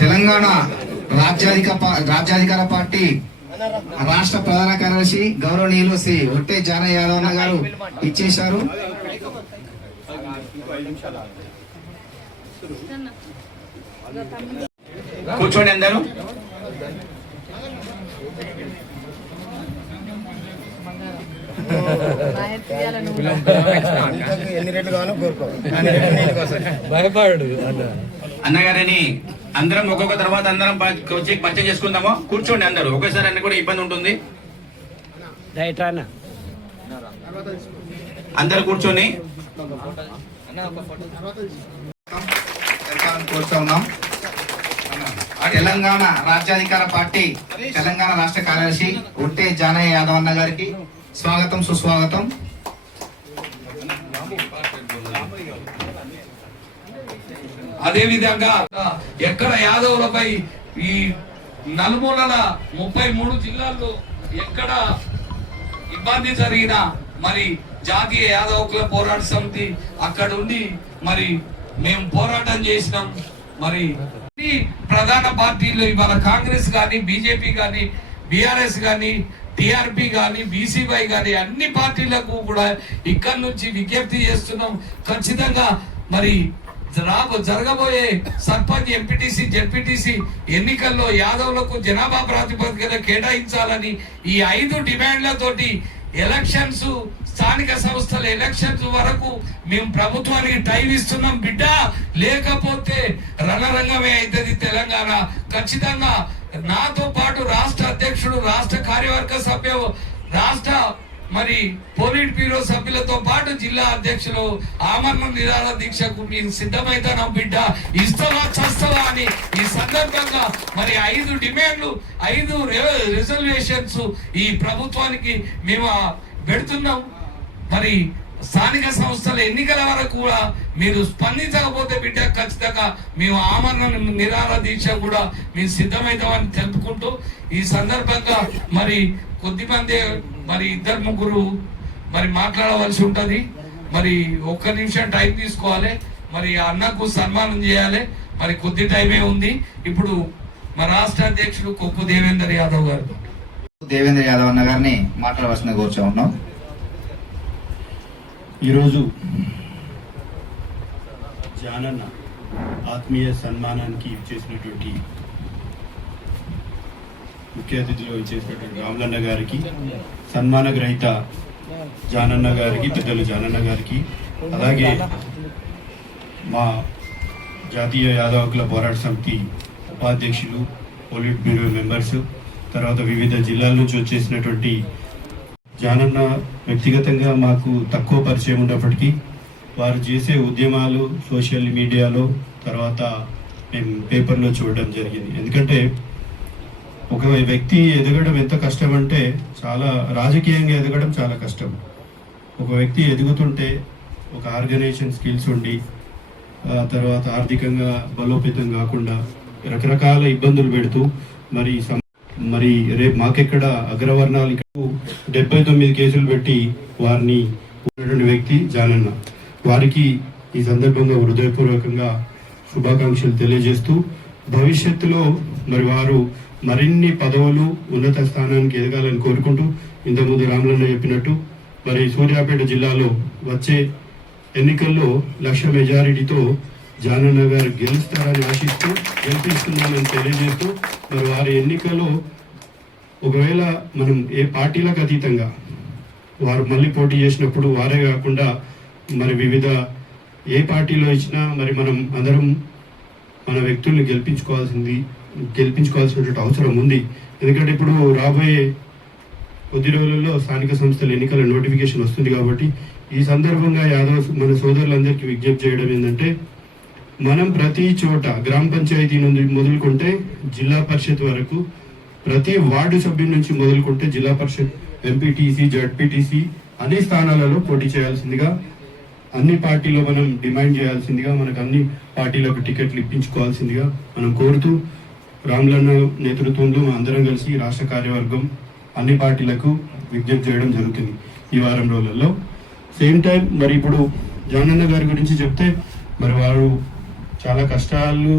తెలంగాణ రాజ్యాధికార పార్టీ రాష్ట్ర ప్రధాన కార్యదర్శి గౌరవనీయులు శ్రీ ఒట్టే జానయ్య యాదవ్ గారు ఇచ్చేశారు. కూర్చోండి అందరూ. అన్నగారని అందరం ఒక్కొక్క తర్వాత అందరం వచ్చి పరిచయం చేసుకుందామో. కూర్చోండి అందరూ ఒకేసారి, అన్ని కూడా ఇబ్బంది ఉంటుంది. అందరు కూర్చొని కూర్చున్నాం. తెలంగాణ రాజ్యాధికార పార్టీ తెలంగాణ రాష్ట్ర కార్యదర్శి ఒట్టే జానయ్య యాదవ్ అన్న గారికి స్వాగతం, సుస్వాగతం. అదేవిధంగా ఎక్కడ యాదవులపై ఈ నలుమూలల 33 జిల్లాల్లో ఎక్కడ ఇబ్బంది జరిగినా మరి జాతీయ యాదవ కుల పోరాట సమితి అక్కడ ఉండి మరి మేము పోరాటం చేసినాం. మరి ప్రధాన పార్టీలు ఇవాళ కాంగ్రెస్ కానీ, బీజేపీ కానీ, బీఆర్ఎస్ కానీ, టిఆర్పి కానీ, బీసీవై కానీ అన్ని పార్టీలకు కూడా ఇక్కడి నుంచి విజ్ఞప్తి చేస్తున్నాం. ఖచ్చితంగా మరి జరగబోయే సర్పంచ్, ఎంపీటీసీ, జెడ్పీటీసీ ఎన్నికల్లో యాదవులకు జనాభా ప్రాతిపదికన కేటాయించాలని ఈ 5 డిమాండ్లతోటి ఎలక్షన్స్, స్థానిక సంస్థల ఎలక్షన్స్ వరకు మేము ప్రభుత్వానికి టైం ఇస్తున్నాం బిడ్డ. లేకపోతే రణరంగమే అవుతుంది తెలంగాణ. ఖచ్చితంగా నాతో పాటు రాష్ట్ర అధ్యక్షుడు, రాష్ట్ర కార్యవర్గ సభ్యులు, రాష్ట్ర మరి పోలిట్ బ్యూరో సభ్యులతో పాటు జిల్లా అధ్యక్షులు ఆమరణ నిరాహార దీక్షకు మీరు సిద్ధమైతానం బిడ్డ. ఇస్తావా చస్తావా అని ఈ సందర్భంగా మరి 5 డిమాండ్లు, 5 రిజర్వేషన్స్ ఈ ప్రభుత్వానికి మేము పెడుతున్నాం. మరి స్థానిక సంస్థల ఎన్నికల వరకు కూడా మీరు స్పందించకపోతే బిడ్డ ఖచ్చితంగా మేము ఆమరణ నిరాహార దీక్ష కూడా మేము సిద్ధమైతామని తెలుపుకుంటూ ఈ సందర్భంగా మరి కొద్దిమంది మరి 2-3 మరి మాట్లాడవలసి ఉంటది. మరి 1 నిమిషం టైం తీసుకోవాలి. మరి అన్నకు సన్మానం చేయాలి. మరి కొద్ది టైమే ఉంది. ఇప్పుడు మా రాష్ట్ర అధ్యక్షుడు కొక్కు దేవేందర్ యాదవ్ గారు. దేవేంద్ర యాదవ్ అన్న గారిని మాట్లాడవలసిన కూర్చోన్నాం. ఈరోజు జానన్న ఆత్మీయ సన్మానానికి ఇచ్చేసినటువంటి ముఖ్య అతిథిలో ఇచ్చేసినటువంటి రాములన్న గారికి, సన్మాన గ్రహీత జానన్న గారికి, పెద్దలు జానన్న గారికి, అలాగే మా జాతీయ యాదవ కుల పోరాట సమితి ఉపాధ్యక్షులు, పోలిట్ బ్యూరో మెంబర్స్, తర్వాత వివిధ జిల్లాల నుంచి వచ్చేసినటువంటి జానన్న వ్యక్తిగతంగా మాకు తక్కువ పరిచయం ఉన్నప్పటికీ వారు చేసే ఉద్యమాలు సోషల్ మీడియాలో, తర్వాత మేము పేపర్లో చూడడం జరిగింది. ఎందుకంటే ఒక వ్యక్తి ఎదగడం ఎంత కష్టం అంటే, చాలా రాజకీయంగా ఎదగడం చాలా కష్టం. ఒక వ్యక్తి ఎదుగుతుంటే ఒక ఆర్గనైజేషన్ స్కిల్స్ ఉండి, తర్వాత ఆర్థికంగా బలోపేతం కాకుండా రకరకాల ఇబ్బందులు పెడుతూ మరి రేపు మాకెక్కడ అగ్రవర్ణాలు 79 కేసులు పెట్టి వారిని ఉన్నటువంటి వ్యక్తి జానన్న. వారికి ఈ సందర్భంగా హృదయపూర్వకంగా శుభాకాంక్షలు తెలియజేస్తూ, భవిష్యత్తులో మరి వారు మరిన్ని పదవులు, ఉన్నత స్థానానికి ఎదగాలని కోరుకుంటూ, ఇంతకుముందు రాములన్న చెప్పినట్టు మరి సూర్యాపేట జిల్లాలో వచ్చే ఎన్నికల్లో 1,00,000 మెజారిటీతో జానన్న గారు గెలుస్తారని ఆశిస్తూ, గెలిపిస్తున్నామని తెలియజేస్తూ, మరి వారి ఎన్నికల్లో ఒకవేళ మనం ఏ పార్టీలకు అతీతంగా వారు మళ్ళీ పోటీ చేసినప్పుడు వారే కాకుండా మరి వివిధ ఏ పార్టీలో ఇచ్చినా మరి మనం అందరం మన వ్యక్తుల్ని గెలిపించుకోవాల్సినటువంటి అవసరం ఉంది. ఎందుకంటే ఇప్పుడు రాబోయే కొద్ది రోజుల్లో స్థానిక సంస్థల ఎన్నికల నోటిఫికేషన్ వస్తుంది. కాబట్టి ఈ సందర్భంగా మన సోదరులందరికీ విజ్ఞప్తి చేయడం ఏంటంటే, మనం ప్రతి చోట గ్రామ పంచాయతీ నుండి మొదలుకుంటే జిల్లా పరిషత్ వరకు, ప్రతి వార్డు సభ్యుల నుంచి మొదలుకుంటే జిల్లా పరిషత్, ఎంపీటీసీ, జడ్పీటీసీ అన్ని స్థానాలలో పోటీ చేయాల్సిందిగా, అన్ని పార్టీలో మనం డిమాండ్ చేయాల్సిందిగా, మనకు అన్ని పార్టీలకు టికెట్లు ఇప్పించుకోవాల్సిందిగా మనం కోరుతూ, రాములన్న నేతృత్వంలో అందరం కలిసి రాష్ట్ర కార్యవర్గం అన్ని పార్టీలకు విజ్ఞప్తి చేయడం జరుగుతుంది ఈ వారం రోజులలో. సేమ్ టైం మరి ఇప్పుడు జానన్న గారి గురించి చెప్తే మరి వారు చాలా కష్టాలు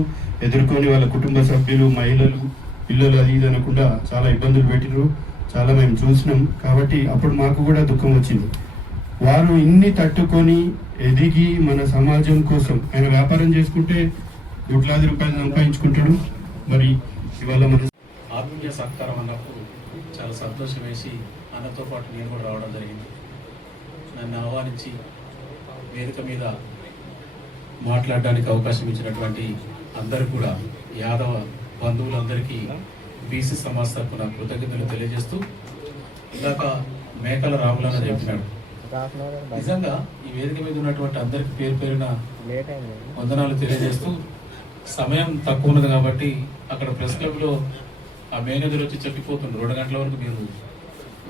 ఎదుర్కొని వాళ్ళ కుటుంబ సభ్యులు, మహిళలు, పిల్లలు అది ఇది అనకుండా చాలా ఇబ్బందులు పెట్టినారు. చాలా మేము చూసినాం. కాబట్టి అప్పుడు మాకు కూడా దుఃఖం వచ్చింది. వారు ఇన్ని తట్టుకొని ఎదిగి మన సమాజం కోసం ఆయన వ్యాపారం చేసుకుంటే కోట్లాది రూపాయలు సంపాదించుకుంటాడు. మరి ఇవాళ మన ఆత్మీయ సత్కారం అన్నప్పుడు చాలా సంతోషం వేసి అన్నతో పాటు నేను కూడా రావడం జరిగింది. నన్ను ఆహ్వానించి వేదిక మీద మాట్లాడడానికి అవకాశం ఇచ్చినటువంటి అందరూ కూడా యాదవ బంధువులందరికీ బీసీ సమాజ్ తరఫున కృతజ్ఞతలు తెలియజేస్తూ, ఇందాక మేకల రాములన్న చెప్పినాడు, నిజంగా ఈ వేదిక మీద ఉన్నటువంటి అందరికి పేరు పేరున వందనాలు తెలియజేస్తూ, సమయం తక్కువ ఉన్నది కాబట్టి అక్కడ ప్రెస్ క్లబ్లో ఆ మేనేజర్ వచ్చి చెప్పిపోతుండ్రు 2 గంటల వరకు మీరు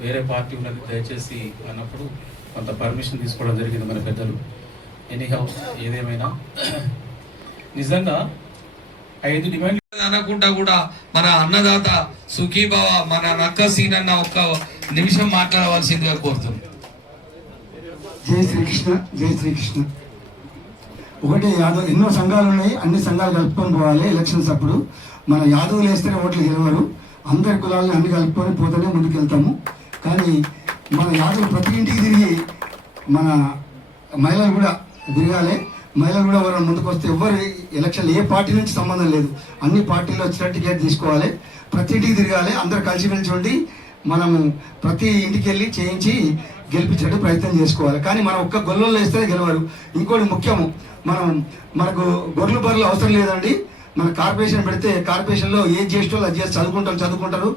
వేరే పార్టీ ఉన్నది దయచేసి అన్నప్పుడు కొంత పర్మిషన్ తీసుకోవడం జరిగింది మన పెద్దలు. ఎనీహౌ ఏదేమైనా నిజంగా 5 డిమాండ్ అనకుండా కూడా మన అన్నదాత సుఖీభావ మన నక్క సీనన్న ఒక్క నిమిషం మాట్లాడవలసిందిగా కోరుతుంది. జై శ్రీకృష్ణ, జై శ్రీకృష్ణ. ఒకటే యాదవ్, ఎన్నో సంఘాలు ఉన్నాయి, అన్ని సంఘాలు కలుపుకొని పోవాలి. ఎలక్షన్స్ అప్పుడు మన యాదవులు వేస్తేనే ఓట్లు గెలవరు. అందరి కులాలని అన్ని కలుపుకొని పోతేనే ముందుకు వెళ్తాము. కానీ మన యాదవులు ప్రతి ఇంటికి తిరిగి మన మహిళలు కూడా తిరగాలి. మహిళలు కూడా ఎవరైనా ముందుకు వస్తే ఎవరు ఎలక్షన్ ఏ పార్టీ నుంచి సంబంధం లేదు, అన్ని పార్టీలు వచ్చిన టికెట్ తీసుకోవాలి. ప్రతి ఇంటికి తిరగాలి. అందరు కలిసిమెలిసి ఉండి మనము ప్రతి ఇంటికి వెళ్ళి చేయించి గెలిపించే ప్రయత్నం చేసుకోవాలి. కానీ మనం ఒక్క గొల్లలో వేస్తేనే గెలవరు. ఇంకోటి ముఖ్యము, మనకు గొర్రెలు బర్రెలు అవసరం లేదండి. మన కార్పొరేషన్ పెడితే కార్పొరేషన్లో ఏ జ్యేష్ఠులు అది చేసి చదువుకుంటారు.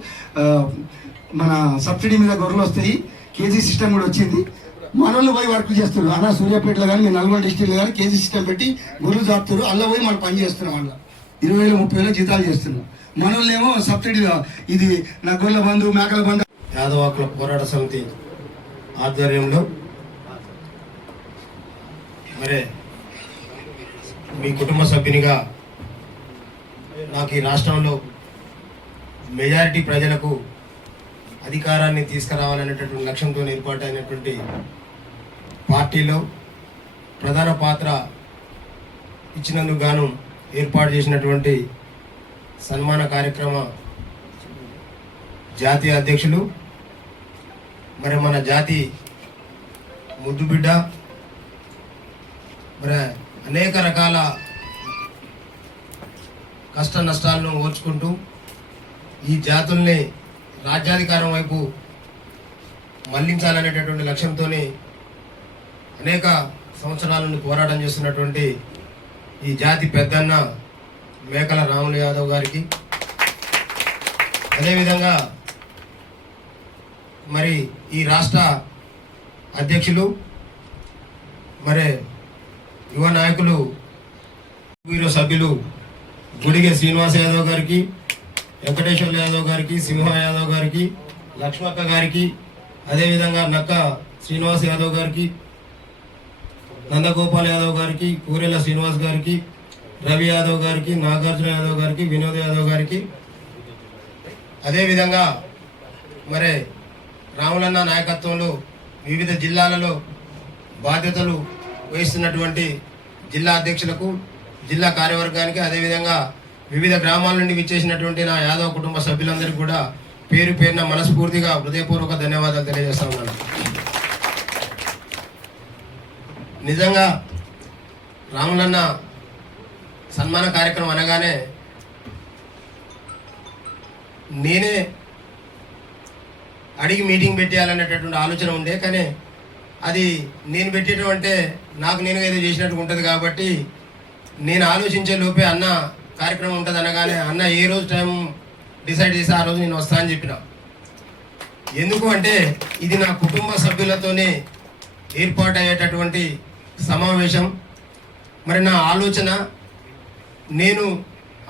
మన సబ్సిడీ మీద గొర్రెలు వస్తాయి. కేజీ సిస్టమ్ కూడా వచ్చింది. మనోళ్ళు పోయి వర్క్ చేస్తున్నారు. అలా సూర్యాపేటలో కానీ మీ నల్గొండ డిస్ట్రిక్ట్లో కానీ కేజీ సిస్టమ్ పెట్టి గొర్రెలు చాపుతారు. అలా పోయి మనం పని చేస్తున్నాం. అలా 20,000 30,000 జీతాలు చేస్తున్నాం. మనోళ్ళు ఏమో సబ్సిడీ, ఇది నా గొర్రెల బంధు మేకల బంధు. యాదవ హక్కుల పోరాట సమితి ఆధ్వర్యంలో మరి మీ కుటుంబ సభ్యునిగా నాకు ఈ రాష్ట్రంలో మెజారిటీ ప్రజలకు అధికారాన్ని తీసుకురావాలనేటటువంటి లక్ష్యంతో ఏర్పాటైనటువంటి పార్టీలో ప్రధాన పాత్ర ఇచ్చినందుకు గాను ఏర్పాటు చేసినటువంటి సన్మాన కార్యక్రమ జాతీయ అధ్యక్షులు, మరి మన జాతి ముద్దుబిడ్డ, మరి అనేక రకాల కష్ట నష్టాలను ఓర్చుకుంటూ ఈ జాతుల్ని రాజ్యాధికారం వైపు మళ్లించాలనేటటువంటి లక్ష్యంతోనే అనేక సంవత్సరాల నుండి పోరాటం చేస్తున్నటువంటి ఈ జాతి పెద్దన్న మేకల రాములు యాదవ్ గారికి, అదేవిధంగా మరి ఈ రాష్ట్ర అధ్యక్షులు, మరి యువ నాయకులు, వీరో సభ్యులు గుడిగె శ్రీనివాస్ యాదవ్ గారికి, వెంకటేశ్వర యాదవ్ గారికి, సింహ యాదవ్ గారికి, లక్ష్మక్క గారికి, అదేవిధంగా నక్క శ్రీనివాస్ యాదవ్ గారికి, నందగోపాల్ యాదవ్ గారికి, కూరెల శ్రీనివాస్ గారికి, రవి యాదవ్ గారికి, నాగార్జున యాదవ్ గారికి, వినోద్ యాదవ్ గారికి, అదేవిధంగా మరి రాములన్న నాయకత్వంలో వివిధ జిల్లాలలో బాధ్యతలు వహిస్తున్నటువంటి జిల్లా అధ్యక్షులకు, జిల్లా కార్యవర్గానికి, అదేవిధంగా వివిధ గ్రామాల నుండి విచ్చేసినటువంటి నా యాదవ కుటుంబ సభ్యులందరికీ కూడా పేరు పేరున మనస్ఫూర్తిగా హృదయపూర్వక ధన్యవాదాలు తెలియజేస్తా ఉన్నాను. నిజంగా రాములన్న సన్మాన కార్యక్రమం అనగానే నేనే అడిగి మీటింగ్ పెట్టేయాలనేటటువంటి ఆలోచన ఉండే, కానీ అది నేను పెట్టడం అంటే నాకు నేనుగా ఏదో చేసినట్టు ఉంటుంది. కాబట్టి నేను ఆలోచించే లోపే అన్న కార్యక్రమం ఉంటుంది అనగానే అన్న ఏ రోజు టైం డిసైడ్ చేసి ఆ రోజు నేను వస్తా అని చెప్పిన. ఎందుకు అంటే ఇది నా కుటుంబ సభ్యులతోనే ఏర్పాటయ్యేటటువంటి సమావేశం. మరి నా ఆలోచన, నేను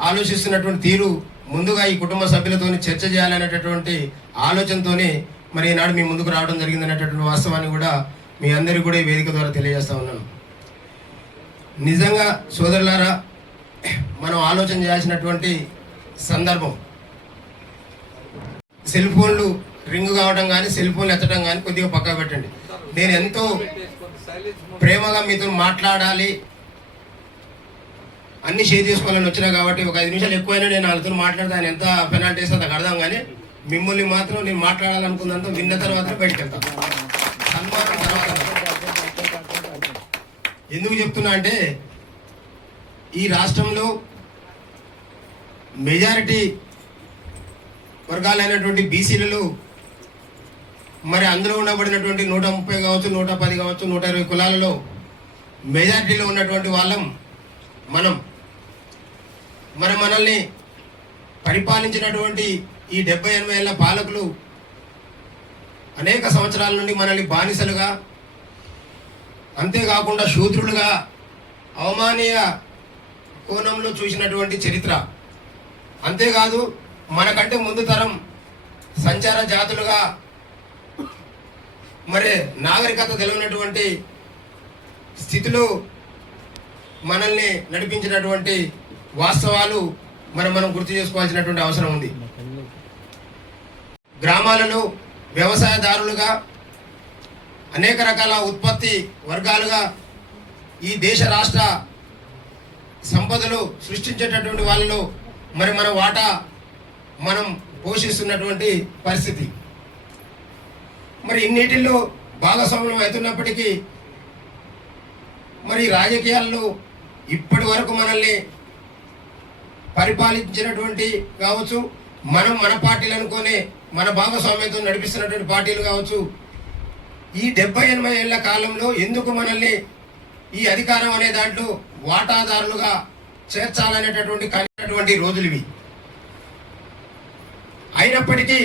ఆలోచిస్తున్నటువంటి తీరు ముందుగా ఈ కుటుంబ సభ్యులతో చర్చ చేయాలనేటటువంటి ఆలోచనతోనే మరి ఈనాడు మీ ముందుకు రావడం జరిగింది అనేటటువంటి వాస్తవాన్ని కూడా మీ అందరికీ కూడా ఈ వేదిక ద్వారా తెలియజేస్తా ఉన్నాను. నిజంగా సోదరులారా, మనం ఆలోచన చేయాల్సినటువంటి సందర్భం. సెల్ ఫోన్లు రింగ్ కావడం కానీ సెల్ ఫోన్ ఎత్తడం కానీ కొద్దిగా పక్క పెట్టండి. నేను ఎంతో ప్రేమగా మీతో మాట్లాడాలి, అన్ని షేర్ చేసుకోవాలని వచ్చినా కాబట్టి ఒక 5 నిమిషాలు ఎక్కువైనా నేను వాళ్ళతో మాట్లాడితే ఆయన ఎంత పెనాల్టీ వేస్తే నాకు అర్థం. కానీ మిమ్మల్ని మాత్రం నేను మాట్లాడాలనుకున్నంత విన్న తర్వాత బయటకు వెళ్తాను. సన్మానం తర్వాత ఎందుకు చెప్తున్నా అంటే, ఈ రాష్ట్రంలో మెజారిటీ వర్గాలైనటువంటి బీసీలలో మరి అందులో ఉండబడినటువంటి 130 కావచ్చు, 110 కావచ్చు, 120 కులాలలో మెజారిటీలో ఉన్నటువంటి వాళ్ళం మనం. మరి మనల్ని పరిపాలించినటువంటి ఈ 70-80 ఏళ్ల పాలకులు అనేక సంవత్సరాల నుండి మనల్ని బానిసలుగా, అంతేకాకుండా శూద్రులుగా అవమానీయ కోణంలో చూసినటువంటి చరిత్ర. అంతేకాదు మనకంటే ముందు తరం సంచార జాతులుగా మరి నాగరికత తెలియనటువంటి స్థితిలో మనల్ని నడిపించినటువంటి వాస్తవాలు మనం గుర్తు చేసుకోవాల్సినటువంటి అవసరం ఉంది. గ్రామాలలో వ్యవసాయదారులుగా, అనేక రకాల ఉత్పత్తి వర్గాలుగా ఈ దేశ రాష్ట్ర సంపదలు సృష్టించేటటువంటి వాళ్ళలో మరి మన వాటా మనం పోషిస్తున్నటువంటి పరిస్థితి. మరి ఇన్నిటిల్లో భాగస్వామ్యం అవుతున్నప్పటికీ మరి రాజకీయాల్లో ఇప్పటి వరకు మనల్ని పరిపాలించినటువంటి కావచ్చు, మనం మన పార్టీలు అనుకునే మన భాగస్వామ్యంతో నడిపిస్తున్నటువంటి పార్టీలు కావచ్చు, ఈ 70-80 ఏళ్ల కాలంలో ఎందుకు మనల్ని ఈ అధికారం అనే దాంట్లో వాటాదారులుగా చేర్చాలనేటటువంటి కనినటువంటి రోజులు ఇవి. అయినప్పటికీ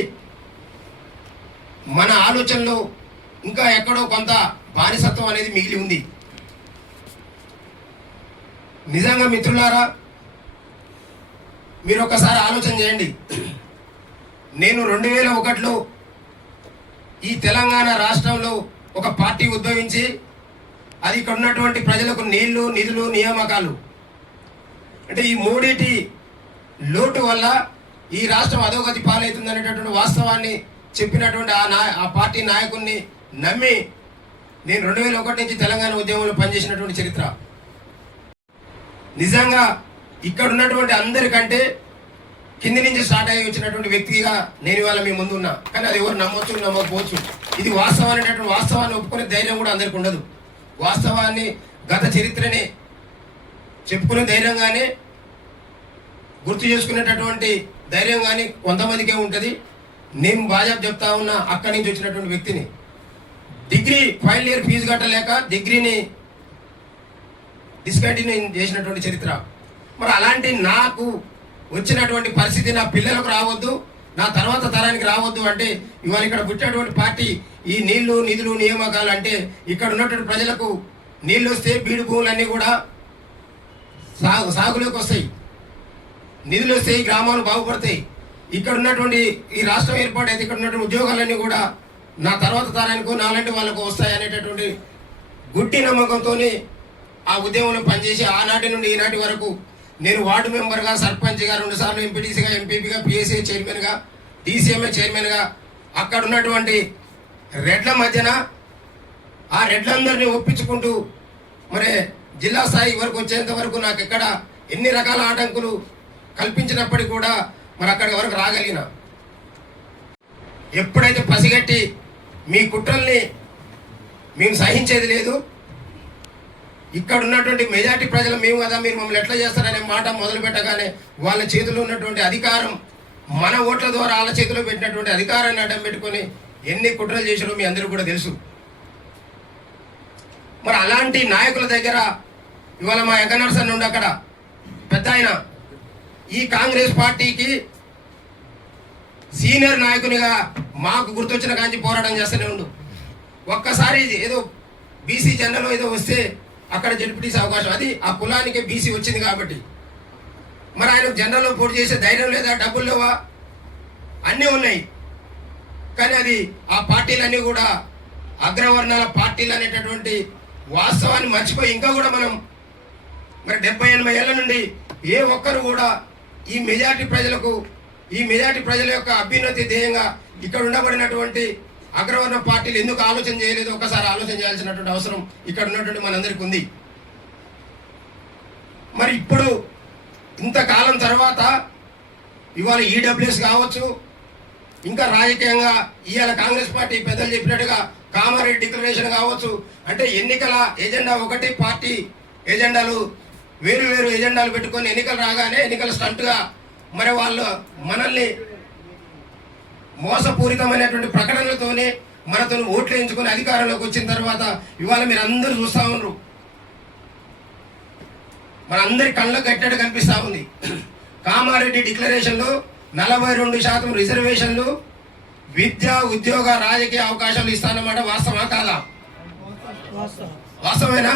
మన ఆలోచనలో ఇంకా ఎక్కడో కొంత బానిసత్వం అనేది మిగిలి ఉంది. నిజంగా మిత్రులారా, మీరు ఒకసారి ఆలోచన చేయండి. నేను 2001లో ఈ తెలంగాణ రాష్ట్రంలో ఒక పార్టీ ఉద్భవించి అది ఇక్కడ ఉన్నటువంటి ప్రజలకు నీళ్లు, నిధులు, నియామకాలు అంటే ఈ మూడిటి లోటు వల్ల ఈ రాష్ట్రం అధోగతి పాలవుతుంది అనేటటువంటి వాస్తవాన్ని చెప్పినటువంటి ఆ పార్టీ నాయకుడిని నమ్మి నేను 2001 నుంచి తెలంగాణ ఉద్యమంలో పనిచేసినటువంటి చరిత్ర. నిజంగా ఇక్కడ ఉన్నటువంటి అందరికంటే కింది నుంచి స్టార్ట్ అయ్యి వచ్చినటువంటి వ్యక్తిగా నేను ఇవాళ మీ ముందు ఉన్నా. కానీ అది ఎవరు నమ్మొచ్చు, నమ్మకపోవచ్చు. ఇది వాస్తవం అనేటటువంటి వాస్తవాన్ని ఒప్పుకునే ధైర్యం కూడా అందరికి ఉండదు. వాస్తవాన్ని, గత చరిత్రని చెప్పుకునే ధైర్యంగానే, గుర్తు చేసుకునేటటువంటి ధైర్యం కానీ కొంతమందికే ఉంటుంది. నేను బాజాబ్ చెప్తా ఉన్నా, అక్కడి నుంచి వచ్చినటువంటి వ్యక్తిని. డిగ్రీ ఫైనల్ ఇయర్ ఫీజు కట్టలేక డిగ్రీని డిస్కంటిన్యూ చేసినటువంటి చరిత్ర. మరి అలాంటి నాకు వచ్చినటువంటి పరిస్థితి నా పిల్లలకు రావద్దు, నా తర్వాత తరానికి రావద్దు అంటే ఇవాళ ఇక్కడ పుట్టినటువంటి పార్టీ ఈ నీళ్లు, నిధులు, నియామకాలు అంటే ఇక్కడ ఉన్నటువంటి ప్రజలకు నీళ్లు వస్తే బీడు భూములన్నీ కూడా సాగులోకి వస్తాయి, నిధులు వస్తాయి, గ్రామాలు బాగుపడతాయి. ఇక్కడ ఉన్నటువంటి ఈ రాష్ట్రం ఏర్పాటైతే ఇక్కడ ఉన్నటువంటి ఉద్యోగాలన్నీ కూడా నా తర్వాత తరానికి నాలాంటి వాళ్ళకు వస్తాయి అనేటటువంటి గుడ్డి నమ్మకంతో ఆ ఉద్యమంలో పనిచేసి ఆనాటి నుండి ఈనాటి వరకు నేను వార్డు మెంబర్గా, సర్పంచ్గా, 2 సార్లు ఎంపీటీసీగా, ఎంపీపీగా, పిఎస్ఏ చైర్మన్గా, డీసీఎంఏ చైర్మన్గా అక్కడ ఉన్నటువంటి రెడ్ల మధ్యన ఆ రెడ్లందరినీ ఒప్పించుకుంటూ మరి జిల్లా స్థాయి వరకు వచ్చేంత వరకు నాకు ఎక్కడ ఎన్ని రకాల ఆటంకులు కల్పించినప్పటికీ కూడా మరి అక్కడి వరకు రాగలిగిన. ఎప్పుడైతే పసిగట్టి మీ కుట్రల్ని మేము సహించేది లేదు, ఇక్కడ ఉన్నటువంటి మెజార్టీ ప్రజలు మేము కదా, మీరు మమ్మల్ని ఎట్లా చేస్తారనే మాట మొదలు పెట్టగానే వాళ్ళ చేతిలో ఉన్నటువంటి అధికారం, మన ఓట్ల ద్వారా వాళ్ళ చేతిలో పెట్టినటువంటి అధికారాన్ని అడ్డం పెట్టుకొని ఎన్ని కుట్రలు చేసారో మీ అందరూ కూడా తెలుసు. మరి అలాంటి నాయకుల దగ్గర ఇవాళ మా ఎగనర్సన్ నుండి అక్కడ పెద్ద ఆయన ఈ కాంగ్రెస్ పార్టీకి సీనియర్ నాయకునిగా మాకు గుర్తొచ్చిన కాంచి పోరాటం చేస్తూనే ఉండు. ఒక్కసారి ఏదో బీసీ జెండాలో ఏదో వస్తే అక్కడ జడ్పీటీసీ అవకాశం, అది ఆ కులానికే బీసీ వచ్చింది కాబట్టి మరి ఆయన జెండాలో పోటీ చేసే ధైర్యం లేదా, డబ్బులు లేవా, అన్నీ ఉన్నాయి. కానీ అది ఆ పార్టీలన్నీ కూడా అగ్రవర్ణాల పార్టీలు అనేటటువంటి వాస్తవాన్ని మర్చిపోయి ఇంకా కూడా మనం మరి 70-80 ఏళ్ల నుండి ఏ ఒక్కరు కూడా ఈ మెజార్టీ ప్రజలకు ఈ మెజార్టీ ప్రజల యొక్క అభ్యున్నతి ధ్యేయంగా ఇక్కడ ఉండబడినటువంటి అగ్రవర్ణ పార్టీలు ఎందుకు ఆలోచన చేయలేదు ఒకసారి ఆలోచన చేయాల్సినటువంటి అవసరం ఇక్కడ ఉన్నటువంటి మనందరికీ ఉంది. మరి ఇప్పుడు ఇంతకాలం తర్వాత ఇవాళ ఈడబ్ల్యూఎస్ కావచ్చు, ఇంకా రాజకీయంగా ఇవాళ కాంగ్రెస్ పార్టీ పెద్దలు చెప్పినట్టుగా కామారెడ్డి డిక్లరేషన్ కావచ్చు, అంటే ఎన్నికల ఎజెండా ఒకటి, పార్టీ ఎజెండాలు వేరు వేరు ఎజెండాలు పెట్టుకొని ఎన్నికలు రాగానే ఎన్నికల స్టంట్గా మరి వాళ్ళు మనల్ని మోసపూరితమైనటువంటి ప్రకటనలతోనే మనతో ఓట్లు వేయించుకొని అధికారంలోకి వచ్చిన తర్వాత ఇవాళ మీరు అందరూ చూస్తూ ఉన్నారు, మన అందరి కళ్ళకు కట్టేట్టు కనిపిస్తూ ఉంది. కామారెడ్డి డిక్లరేషన్లో 42% రిజర్వేషన్లు, విద్య, ఉద్యోగ, రాజకీయ అవకాశాలు ఇస్తానన్నమాట. వాస్తవా కాదా? వాస్తవేనా?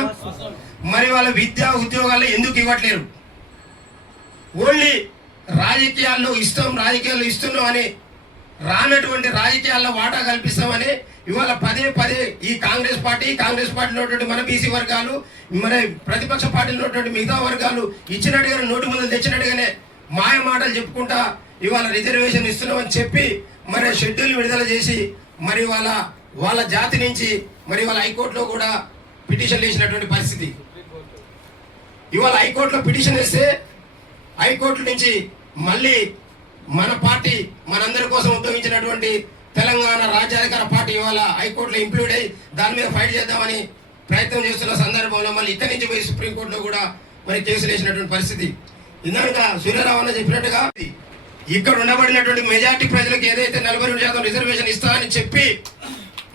మరి వాళ్ళ విద్య ఉద్యోగాలు ఎందుకు ఇవ్వట్లేరు? ఓన్లీ రాజకీయాల్లో ఇస్తున్నాం అని రానటువంటి రాజకీయాల్లో వాటా కల్పిస్తామని ఇవాళ పదే పదే ఈ కాంగ్రెస్ పార్టీలో ఉన్నటువంటి మన బీసీ వర్గాలు, మరి ప్రతిపక్ష పార్టీలో ఉన్నటువంటి మిగతా వర్గాలు ఇచ్చినట్టుగానే నోటి ముందు తెచ్చినట్టుగానే మాయ మాటలు చెప్పుకుంటా ఇవాళ రిజర్వేషన్ ఇస్తున్నామని చెప్పి మరి షెడ్యూల్ విడుదల చేసి మరి వాళ్ళ జాతి నుంచి మరి వాళ్ళ హైకోర్టులో కూడా పిటిషన్ వేసినటువంటి పరిస్థితి. ఇవాళ హైకోర్టులో పిటిషన్ వేస్తే హైకోర్టు నుంచి మళ్ళీ మన పార్టీ మనందరి కోసం ఉద్యమించినటువంటి తెలంగాణ రాజ్యాధికార పార్టీ ఇవాళ హైకోర్టులో ఇంప్లూడ్ అయ్యి దాని మీద ఫైట్ చేద్దామని ప్రయత్నం చేస్తున్న సందర్భంలో మళ్ళీ ఇక్కడి నుంచి పోయి సుప్రీంకోర్టులో కూడా మరి కేసులు వేసినటువంటి పరిస్థితి. ఇందాక సూర్యరావు అన్న చెప్పినట్టుగా ఇక్కడ ఉండబడినటువంటి మెజార్టీ ప్రజలకు ఏదైతే 42% రిజర్వేషన్ ఇస్తా అని చెప్పి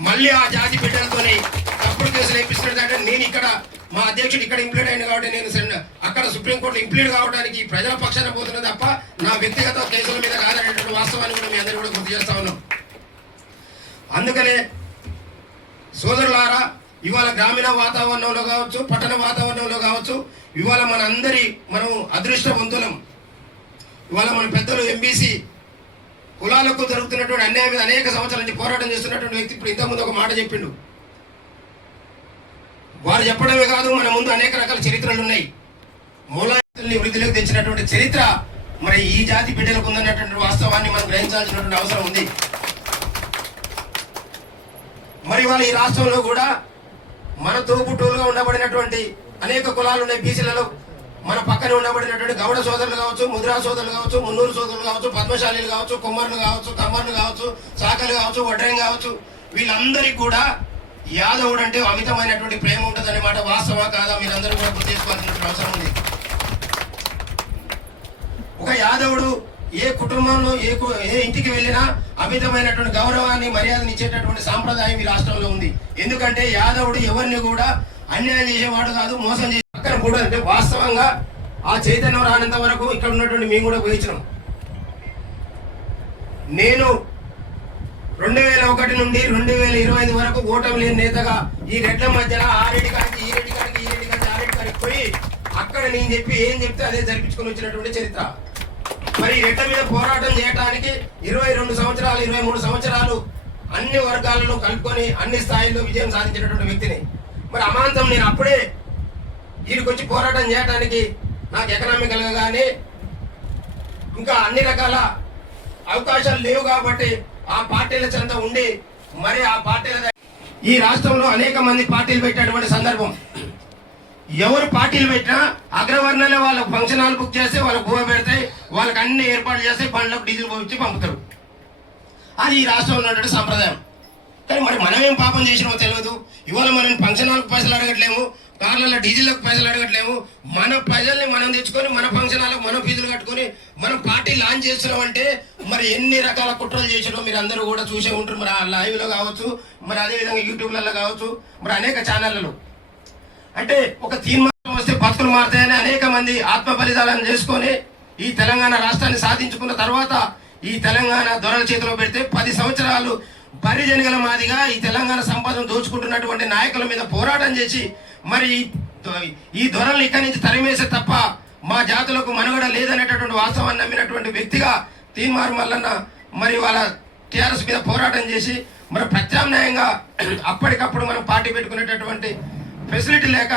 మళ్ళీ ఆ జాతి బిడ్డలతోని తప్పుడు కేసులు వేపిస్తున్నట్టు నేను ఇక్కడ మా అధ్యక్షుడు ఇక్కడ ఇంప్లీడ్ అయింది కాబట్టి నేను అక్కడ సుప్రీంకోర్టులో ఇంప్లీడ్ కావడానికి ప్రజల పక్షాన పోతున్నా తప్ప నా వ్యక్తిగత కేసుల మీద కాదనేటువంటి వాస్తవాన్ని కూడా మీ అందరూ కూడా గుర్తు చేస్తా ఉన్నాం. అందుకనే సోదరులారా, ఇవాళ గ్రామీణ వాతావరణంలో కావచ్చు, పట్టణ వాతావరణంలో కావచ్చు, ఇవాళ మనం అదృష్టవంతులం. ఇవాళ మన పెద్దలు ఎంబీసీ కులాలకు జరుగుతున్నటువంటి అన్యాయం మీద అనేక సంవత్సరాల నుంచి పోరాటం చేస్తున్నటువంటి వ్యక్తి ఇప్పుడు ఇంతకుముందు ఒక మాట చెప్పిండు. వారు చెప్పడమే కాదు, మన ముందు అనేక రకాల చరిత్రలు ఉన్నాయి. మూలాన్ని వృద్ధిలోకి తెచ్చినటువంటి చరిత్ర మరి ఈ జాతి బిడ్డలకు ఉందన్నటువంటి వాస్తవాన్ని మనం గ్రహించాల్సినటువంటి అవసరం ఉంది. మరి వాళ్ళ ఈ రాష్ట్రంలో కూడా మన తోబుట్టులుగా ఉండబడినటువంటి అనేక కులాలు ఉన్నాయి. బీసీలలో మన పక్కనే ఉండబడినటువంటి గౌడ సోదరులు కావచ్చు, ముద్రా సోదరులు కావచ్చు, మున్నూరు సోదరులు కావచ్చు, పద్మశాలీలు కావచ్చు, కుమ్మర్లు కావచ్చు, కమ్మర్లు కావచ్చు, సాకలు కావచ్చు, వడ్రేం కావచ్చు, వీళ్ళందరికీ కూడా యాదవుడు అంటే అమితమైనటువంటి ప్రేమ ఉంటుంది అన్నమాట. వాస్తవా కాదా? మీరందరూ కూడా గుర్తు చేసుకోవాల్సినటువంటి అవసరం ఉంది. ఒక యాదవుడు ఏ కుటుంబంలో ఏ ఇంటికి వెళ్ళినా అమితమైనటువంటి గౌరవాన్ని మర్యాదను ఇచ్చేటటువంటి సాంప్రదాయం ఈ రాష్ట్రంలో ఉంది. ఎందుకంటే యాదవుడు ఎవరిని కూడా అన్యాయం చేసేవాడు కాదు, మోసం చేసే పక్కన కూడా. అంటే వాస్తవంగా ఆ చైతన్యం రానంత వరకు ఇక్కడ ఉన్నటువంటి మేము కూడా పోయించినాం. నేను 2001 నుండి 2025 వరకు ఓటమి లేని నేతగా ఈ రెడ్ల మధ్యన ఆ రెడ్డి గారికి ఈ రెడ్డి గారికి ఈ రెడ్డి గారికి ఆ రెడ్డి గారికి పోయి అక్కడ నేను ఏం చెప్తే అదే జరిపించుకొని వచ్చినటువంటి చరిత్ర. మరి రెడ్ల మీద పోరాటం చేయడానికి 22 సంవత్సరాలు 23 సంవత్సరాలు అన్ని వర్గాలను కలుపుకొని అన్ని స్థాయిల్లో విజయం సాధించినటువంటి వ్యక్తిని. మరి అమాంతం నేను అప్పుడే వీడికి వచ్చి పోరాటం చేయడానికి నాకు ఎకనామికల్ గా కానీ ఇంకా అన్ని రకాల అవకాశాలు లేవు కాబట్టి ఆ పార్టీల చెంత ఉండి మరి ఆ పార్టీల ఈ రాష్ట్రంలో అనేక మంది పార్టీలు పెట్టేటువంటి సందర్భం. ఎవరు పార్టీలు పెట్టినా అగ్రవర్ణాలే వాళ్ళకు ఫంక్షన్ హాల్ బుక్ చేస్తే వాళ్ళకు భూమి పెడతాయి, వాళ్ళకి అన్ని ఏర్పాటు చేస్తే బండ్లకు డీజిల్ పోయించి పంపుతారు. అది ఈ రాష్ట్రంలో ఉన్నటువంటి సంప్రదాయం. కానీ మరి మనమేం పాపం చేసినామో తెలియదు. ఇవాళ మనం ఫంక్షన్ హాల్కి పైసలు అడగట్లేము, కార్లలో డీజిల్లకు పైసలు అడగట్లేము. మన ప్రజల్ని మనం తెచ్చుకొని మన ఫంక్షన్ హాల్కి మనం ఫీజులు కట్టుకొని మనం పార్టీ లాంచ్ చేస్తున్నాం అంటే మరి ఎన్ని రకాల కుట్రలు చేసినో మీరు అందరూ కూడా చూసే ఉంటారు. మరి ఆ లైవ్లో కావచ్చు, మరి అదేవిధంగా యూట్యూబ్లలో కావచ్చు, మరి అనేక ఛానళ్లలో. అంటే ఒక తీర్మానం వస్తే బతుకులు మారుతాయని అనేక మంది ఆత్మ బలిదానం చేసుకొని ఈ తెలంగాణ రాష్ట్రాన్ని సాధించుకున్న తర్వాత ఈ తెలంగాణ దొరల చేతిలో పెడితే 10 సంవత్సరాలు బరిజనగల మాదిగా ఈ తెలంగాణ సంపదను దోచుకుంటున్నటువంటి నాయకుల మీద పోరాటం చేసి మరి ఈ దొరల్ని ఇక్కడి నుంచి తరిమేసే తప్ప మా జాతులకు మనుగడ లేదనేటటువంటి వాస్తవాన్ని నమ్మినటువంటి వ్యక్తిగా తీన్మార్ మల్లన్న మరి వాళ్ళ టీఆర్ఎస్ మీద పోరాటం చేసి మరి ప్రత్యామ్నాయంగా అప్పటికప్పుడు మనం పార్టీ పెట్టుకునేటటువంటి ఫెసిలిటీ లేక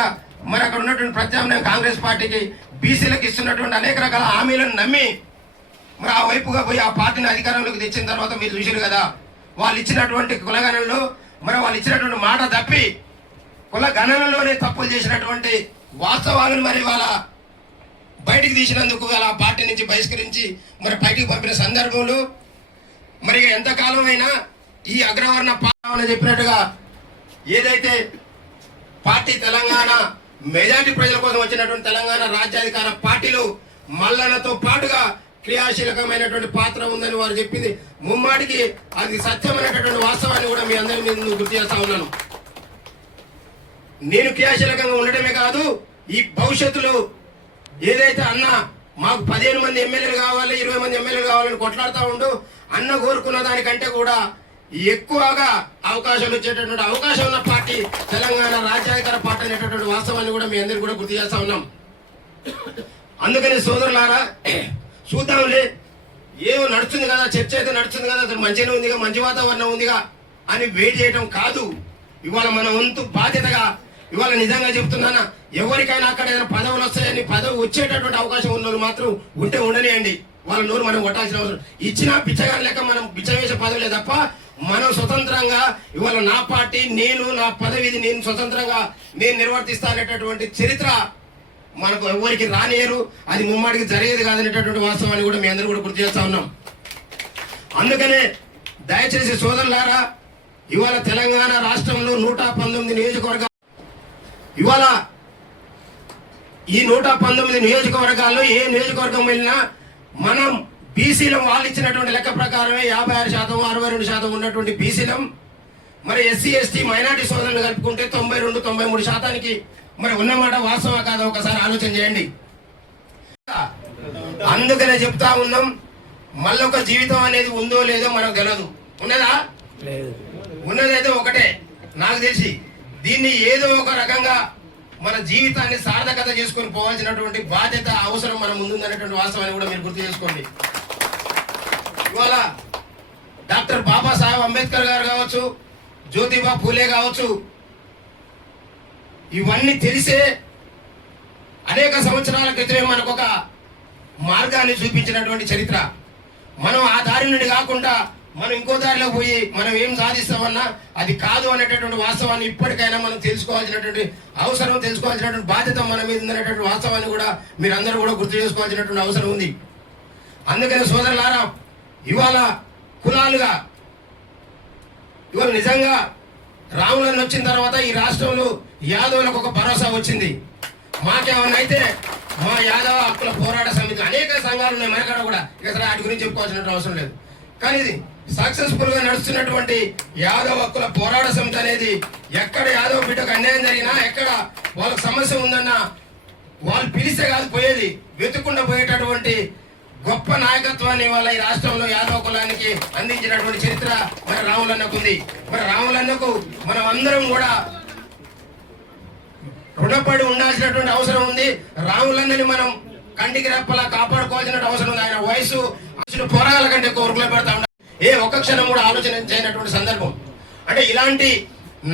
మరి అక్కడ ఉన్నటువంటి ప్రత్యామ్నాయం కాంగ్రెస్ పార్టీకి బీసీలకు ఇస్తున్నటువంటి అనేక రకాల హామీలను నమ్మి మరి ఆ వైపుగా పోయి ఆ పార్టీని అధికారంలోకి తెచ్చిన తర్వాత మీరు చూసారు కదా, వాళ్ళు ఇచ్చినటువంటి కులగణనలో మరి వాళ్ళు ఇచ్చినటువంటి మాట తప్పి కులగణనలోనే తప్పులు చేసినటువంటి వాస్తవాలను మరి వాళ్ళ బయటికి తీసినందుకు వాళ్ళ ఆ పార్టీ నుంచి బహిష్కరించి మరి బయటికి పంపిన సందర్భంలో మరి ఎంతకాలం అయినా ఈ అగ్రవర్ణ పాలన చెప్పినట్టుగా ఏదైతే పార్టీ తెలంగాణ మెజారిటీ ప్రజల కోసం వచ్చినటువంటి తెలంగాణ రాజ్యాధికార పార్టీలు మల్లన్నతో పాటుగా క్రియాశీలకమైనటువంటి పాత్ర ఉందని వారు చెప్పింది ముమ్మాటికి అది సత్యమైనటువంటి వాస్తవాన్ని కూడా మీ అందరి మీద గుర్తు చేస్తా ఉన్నాను. నేను క్రియాశీలకంగా ఉండటమే కాదు, ఈ భవిష్యత్తులో ఏదైతే అన్న మాకు 15 మంది ఎమ్మెల్యేలు కావాలి, 20 మంది ఎమ్మెల్యేలు కావాలని కొట్లాడుతూ ఉండు, అన్న కోరుకున్న దానికంటే కూడా ఎక్కువగా అవకాశాలు వచ్చేటటువంటి అవకాశం ఉన్న పార్టీ తెలంగాణ రాజ్యాధికార పార్టీ అనేటటువంటి వాస్తవాన్ని కూడా మీ అందరికీ కూడా గుర్తు చేస్తా ఉన్నాం. అందుకని సోదరులారా, చూద్దాంలే, ఏమో నడుస్తుంది కదా, చర్చ అయితే నడుస్తుంది కదా, అసలు మంచిగానే ఉందిగా, మంచి వాతావరణం ఉందిగా అని వెయిట్ చేయడం కాదు. ఇవాళ మన వంతు బాధ్యతగా ఇవాళ నిజంగా చెప్తున్నానా, ఎవరికైనా అక్కడ ఏదైనా పదవులు వస్తాయని పదవి వచ్చేటటువంటి అవకాశం ఉన్న వాళ్ళు మాత్రం ఉంటే ఉండనియండి, వాళ్ళ నోరు మనం కొట్టాల్సిన అవసరం. ఇచ్చినా బిచ్చగాని లెక్క మనం బిచ్చవేసే పదవులే తప్ప మనం స్వతంత్రంగా ఇవాళ నా పార్టీ నేను నా పదవిది నేను స్వతంత్రంగా నేను నిర్వర్తిస్తా అనేటటువంటి చరిత్ర మనకు ఎవరికి రానియరు, అది ముమ్మాడికి జరిగేది కాదనేటటువంటి వాస్తవాన్ని కూడా మీ అందరూ కూడా గుర్తు చేస్తా ఉన్నాం. అందుకనే దయచేసి సోదరులారా, ఇవాళ తెలంగాణ రాష్ట్రంలో 119 నియోజకవర్గాలు, ఇవాళ ఈ 119 నియోజకవర్గాల్లో ఏ నియోజకవర్గం వెళ్ళినా మనం బీసీలం వాళ్ళు ఇచ్చినటువంటి లెక్క ప్రకారమే 56%, 62% ఉన్నటువంటి బీసీలం మరి ఎస్సీ ఎస్టీ మైనార్టీ సోదరులు కలుపుకుంటే 92, 93% మరి ఉన్నమాట వాస్తవం కాదా ఒకసారి ఆలోచన చేయండి. అందుకనే చెప్తా ఉన్నాం, మళ్ళొక జీవితం అనేది ఉందో లేదో మనకు తెలియదు. ఉన్నదా? ఉన్నదైతే ఒకటే నాకు తెలిసి, దీన్ని ఏదో ఒక రకంగా మన జీవితాన్ని సార్థకత చేసుకొని పోవాల్సినటువంటి బాధ్యత అవసరం మన ముందుందనేటువంటి వాస్తవాన్ని కూడా మీరు గుర్తు చేసుకోండి. ఇవాళ డాక్టర్ బాబాసాహెబ్ అంబేద్కర్ గారు కావచ్చు, జ్యోతిబా పూలే కావచ్చు, ఇవన్నీ తెలిసే అనేక సంవత్సరాల క్రితమే మనకు ఒక మార్గాన్ని చూపించినటువంటి చరిత్ర. మనం ఆ దారి నుండి కాకుండా మనం ఇంకో దారిలో పోయి మనం ఏం సాధిస్తామన్నా అది కాదు అనేటటువంటి వాస్తవాన్ని ఇప్పటికైనా మనం తెలుసుకోవాల్సినటువంటి అవసరం, తెలుసుకోవాల్సినటువంటి బాధ్యత మన మీద ఉందనేటువంటి వాస్తవాన్ని కూడా మీరందరూ కూడా గుర్తు చేసుకోవాల్సినటువంటి అవసరం ఉంది. అందుకని సోదరులారా, ఇవాళ కులాలుగా ఇవాళ నిజంగా రాములన్న వచ్చిన తర్వాత ఈ రాష్ట్రంలో యాదవులకు ఒక భరోసా వచ్చింది. మాకేమన్నా అయితే మా యాదవ హక్కుల పోరాట సమితి అనేక సంఘాలు ఉన్నాయి మనకాడ కూడా, ఇక సరే వాటి గురించి చెప్పుకోవాల్సిన అవసరం లేదు. కానీ ఇది సక్సెస్ఫుల్ గా నడుస్తున్నటువంటి యాదవ హక్కుల పోరాట సమితి అనేది ఎక్కడ యాదవ బిడ్డకు అన్యాయం జరిగినా, ఎక్కడ వాళ్ళకి సమస్య ఉందన్నా వాళ్ళు పిలిస్తే కాదు పోయేది, వెతుక్కుండా పోయేటటువంటి గొప్ప నాయకత్వాన్ని వాళ్ళ ఈ రాష్ట్రంలో యాదవ కులానికి అందించినటువంటి చరిత్ర మరి రాములన్నకు ఉంది. మరి రాములన్నకు మనం అందరం కూడా రుణపడి ఉండాల్సినటువంటి అవసరం ఉంది. రాములన్నని మనం కంటికి రెప్పలా కాపాడుకోవాల్సిన అవసరం ఉంది. ఆయన వయసు అసలు పోరాల కంటే ఎక్కువ ఉరుకులో పెడతా ఉండాలి. ఏ ఒక్క క్షణం కూడా ఆలోచన చేయనటువంటి సందర్భం. అంటే ఇలాంటి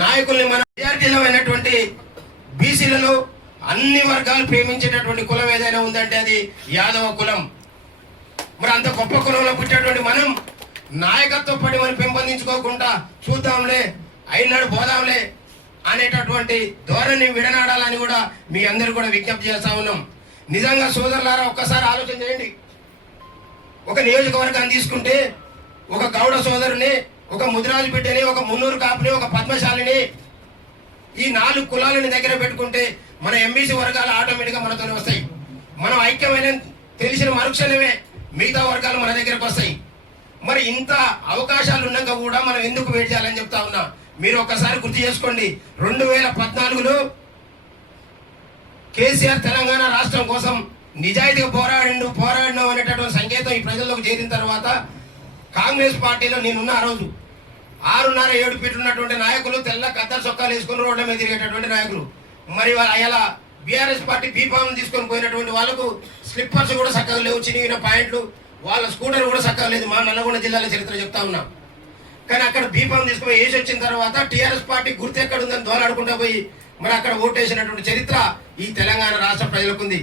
నాయకుల్ని మన మెజారిటీలో అయినటువంటి బీసీలలో అన్ని వర్గాలు ప్రేమించేటటువంటి కులం ఏదైనా ఉందంటే అది యాదవ కులం. మరి అంత గొప్ప కులంలో పుట్టేటువంటి మనం నాయకత్వ పడి మనం పెంపొందించుకోకుండా చూద్దాంలే, అయినాడు పోదాంలే అనేటటువంటి ధోరణి విడనాడాలని కూడా మీ అందరూ కూడా విజ్ఞప్తి చేస్తా ఉన్నాం. నిజంగా సోదరులారా, ఒక్కసారి ఆలోచన చేయండి. ఒక నియోజకవర్గాన్ని తీసుకుంటే ఒక గౌడ సోదరుని, ఒక ముదిరాజు బిడ్డని, ఒక మున్నూరు కాపుని, ఒక పద్మశాలిని, ఈ 4 కులాలని దగ్గర పెట్టుకుంటే మన ఎంబీసీ వర్గాలు ఆటోమేటిక్గా మనతోనే వస్తాయి. మనం ఐక్యమైన తెలిసిన మరుక్షణమే మిగతా వర్గాలు మన దగ్గరకు వస్తాయి. మరి ఇంత అవకాశాలు ఉన్నాక కూడా మనం ఎందుకు వెయిట్ చేయాలని చెప్తా ఉన్నా. మీరు ఒక్కసారి గుర్తు చేసుకోండి, 2014లో కేసీఆర్ తెలంగాణ రాష్ట్రం కోసం నిజాయితీగా పోరాడినాం అనేటటువంటి సంకేతం ఈ ప్రజల్లోకి చేరిన తర్వాత కాంగ్రెస్ పార్టీలో నేనున్న ఆ రోజు 6.5-7 ఫీట్లు ఉన్నటువంటి నాయకులు తెల్ల కద్దరు చొక్కాలు వేసుకుని రోడ్ల మీద తిరిగేటటువంటి నాయకులు. మరి అలా బీఆర్ఎస్ పార్టీ బీఫామ్ తీసుకొని పోయినటువంటి వాళ్ళకు స్లిప్పర్స్ కూడా చక్కగా లేవు, చినిగిన పాయింట్లు, వాళ్ళ స్కూటర్ కూడా చక్కగా లేదు. మా నల్లగొండ జిల్లాల చరిత్ర చెప్తా ఉన్నా. కానీ అక్కడ బీఫామ్ తీసుకుని వేసి వచ్చిన తర్వాత టీఆర్ఎస్ పార్టీ గుర్తు ఎక్కడ ఉందని దోలాడుకుంటా పోయి మరి అక్కడ ఓటేసినటువంటి చరిత్ర ఈ తెలంగాణ రాష్ట్ర ప్రజలకు ఉంది.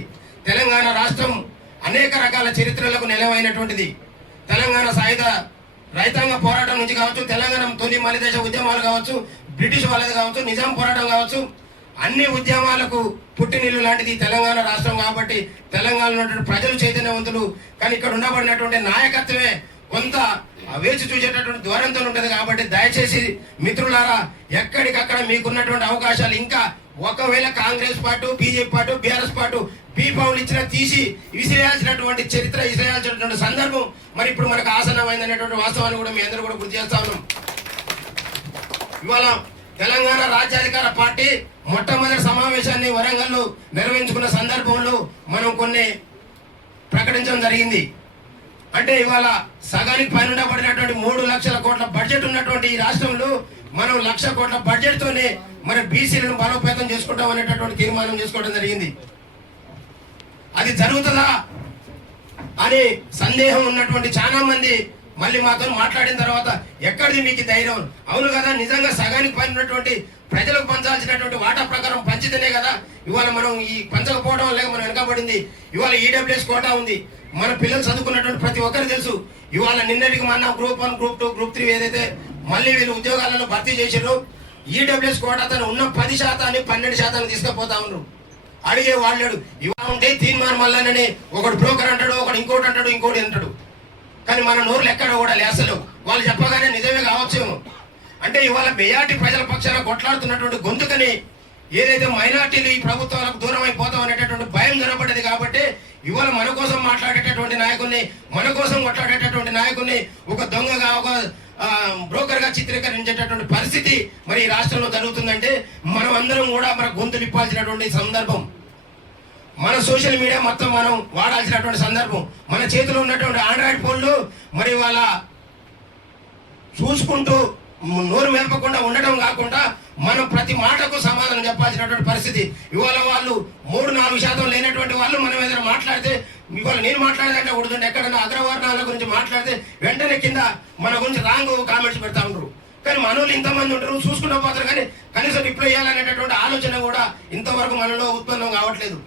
తెలంగాణ రాష్ట్రం అనేక రకాల చరిత్రలకు నిలవైనటువంటిది. తెలంగాణ సాయుధ రైతాంగ పోరాటం నుంచి కావచ్చు, తెలంగాణ తొలి మలిదేశ ఉద్యమాలు కావచ్చు, బ్రిటిష్ వాళ్ళది కావచ్చు, నిజాం పోరాటం కావచ్చు, అన్ని ఉద్యమాలకు పుట్టినిల్లు లాంటిది తెలంగాణ రాష్ట్రం. కాబట్టి తెలంగాణలో ఉన్నటువంటి ప్రజలు చైతన్యవంతులు. కానీ ఇక్కడ ఉండబడినటువంటి నాయకత్వమే కొంత వేచి చూసేటటువంటి ద్వారంతో ఉంటుంది. కాబట్టి దయచేసి మిత్రులారా, ఎక్కడికక్కడ మీకున్నటువంటి అవకాశాలు ఇంకా ఒకవేళ Congress party, BJP party, BRS party బీఫామ్లు ఇచ్చిన తీసి విసిరేయాల్సినటువంటి చరిత్ర, విసిరేయాల్సినటువంటి సందర్భం మరి ఇప్పుడు మనకు ఆసన్నమైందనేటువంటి వాస్తవాన్ని కూడా మీ అందరూ కూడా గుర్తు చేస్తా ఉన్నాం. ఇవాళ తెలంగాణ రాజ్యాధికార పార్టీ మొట్టమొదటి సమావేశాన్ని వరంగల్లో నిర్వహించుకున్న సందర్భంలో మనం కొన్ని ప్రకటించడం జరిగింది. అంటే ఇవాళ సగానికి పైన పడినటువంటి 3 లక్షల కోట్ల బడ్జెట్ ఉన్నటువంటి ఈ రాష్ట్రంలో మనం 1 లక్ష కోట్ల బడ్జెట్ తోనే మన బీసీలను బలోపేతం చేసుకుంటాం అనేటటువంటి తీర్మానం చేసుకోవడం జరిగింది. అది జరుగుతుందా అనే సందేహం ఉన్నటువంటి చాలా మంది మళ్ళీ మాతో మాట్లాడిన తర్వాత ఎక్కడిది మీకు ధైర్యం? అవును కదా, నిజంగా సగానికి పైన ఉన్నటువంటి ప్రజలకు పంచాల్సినటువంటి వాటా ప్రకారం పంచితేనే కదా ఇవాళ మనం ఈ పంచకపోవడం వల్ల మనం వెనకబడింది. ఇవాళ ఈడబ్ల్యూఎస్ కోటా ఉంది. మన పిల్లలు చదువుకున్నటువంటి ప్రతి ఒక్కరు తెలుసు. ఇవాళ నిన్నటికి మన గ్రూప్ 1, గ్రూప్ 2, గ్రూప్ 3 ఏదైతే మళ్ళీ వీళ్ళు ఉద్యోగాలలో భర్తీ చేసారో ఈడబ్ల్యూఎస్ కోటా తను ఉన్న 10% 12% తీసుకుపోతా ఉన్నారు. అడిగే వాళ్ళు ఇవాళ ఉంటే తీర్మానం మళ్ళీ ఒకడు బ్రోకర్ అంటాడు, ఒకడు ఇంకోటి అంటాడు, ఇంకోటి అంటాడు. కానీ మన నోరులు ఎక్కడ కూడా లేసలేవు. వాళ్ళు చెప్పగానే నిజమే కావచ్చేమో. అంటే ఇవాళ మెజార్టీ ప్రజల పక్షాన కొట్లాడుతున్నటువంటి గొంతుకని ఏదైతే మైనార్టీలు ఈ ప్రభుత్వాలకు దూరం అయిపోతాం అనేటటువంటి భయం జరగబడ్డది. కాబట్టి ఇవాళ మన కోసం మాట్లాడేటటువంటి నాయకుల్ని, మన కోసం కొట్లాడేటటువంటి నాయకుల్ని ఒక దొంగగా, ఒక బ్రోకర్ గా చిత్రీకరించేటటువంటి పరిస్థితి మరి ఈ రాష్ట్రంలో జరుగుతుందంటే మనం అందరం కూడా మన గొంతు నిప్పాల్సినటువంటి సందర్భం. మన సోషల్ మీడియా మొత్తం మనం వాడాల్సినటువంటి సందర్భం. మన చేతిలో ఉన్నటువంటి ఆండ్రాయిడ్ ఫోన్లు మరి వాళ్ళ చూసుకుంటూ నోరు మేపకుండా ఉండడం కాకుండా మనం ప్రతి మాటకు సమాధానం చెప్పాల్సినటువంటి పరిస్థితి. ఇవాళ వాళ్ళు 3-4% లేనటువంటి వాళ్ళు మనం ఏదైనా మాట్లాడితే, ఇవాళ నేను మాట్లాడేదంటే ఉడుతుంటే ఎక్కడైనా అగ్రవర్ణాల గురించి మాట్లాడితే వెంటనే కింద మన గురించి రాంగ్ కామెంట్స్ పెడతా ఉంటారు. కానీ మనోళ్ళు ఇంతమంది ఉంటారు, చూసుకుంటూ పోతారు. కానీ కనీసం రిప్లై చేయాలనేటటువంటి ఆలోచన కూడా ఇంతవరకు మనలో ఉత్పన్నం కావట్లేదు.